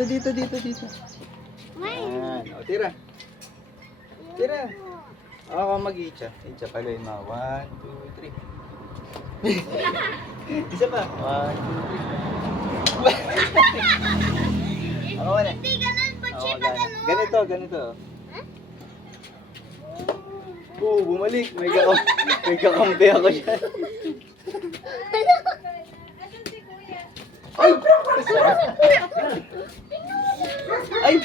Dito. Ayan. O, tira. Tira. Ako mag-itcha. Itcha pala yun mga. 1, 2, 3. Isa pa. 1, 2, 3. Ako wala. Hindi ganun po, Ako Chipa, wala. ganun. Ganito. Bumalik. May kakampi ako dyan. Ay! Ay!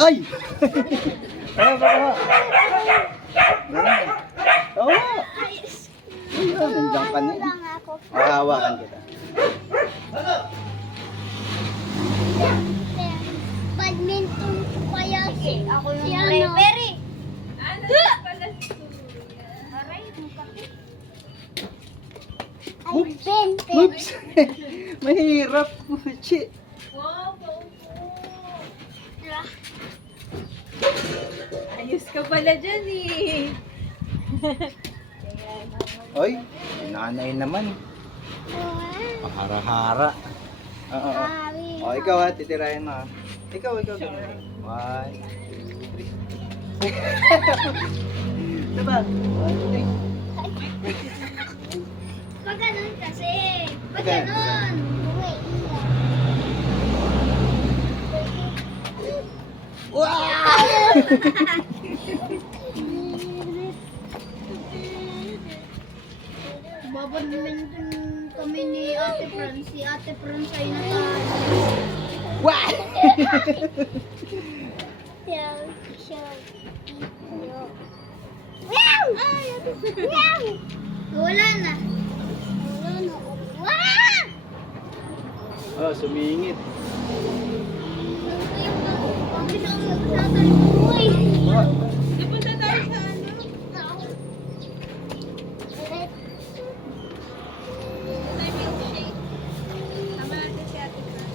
Ay! Ano ba ka? Oo. Ayun, nandiyan ka na. lang ako. Makahawakan kita. Badminton ko kaya si Ako yung si referee. ano? Ay, Ben. Oops! Mahirap. Puchi. Ayos ka pala dyan eh. Oy, nanay naman. Pahara-hara. Oo. O, ikaw ha, titirahin mo ha. Ikaw. 1, 2, 3. Diba? 1, 2, 3. Pag ganun kasi. Pag Okay. ganun. Babadminton kami ni Ate Fran. Si Ate Fran ay natalo. Wow! Wow! Wow! Wala na. Wow! Oh, sumingit. Punta tayo sa ano? Sa milkshake. Tama natin si Ate Fran.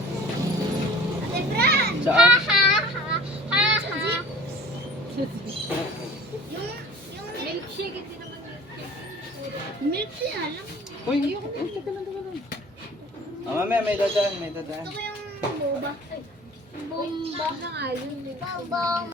Ate Fran! Saan? Ha ha ha ha ha. Yung Milkshake, hindi naman milkshake. milk tea alam. Uy, teka lang. Mamaya may dadaan. Ito ko yung boba. Bomba. Ano nga yun? Bomba.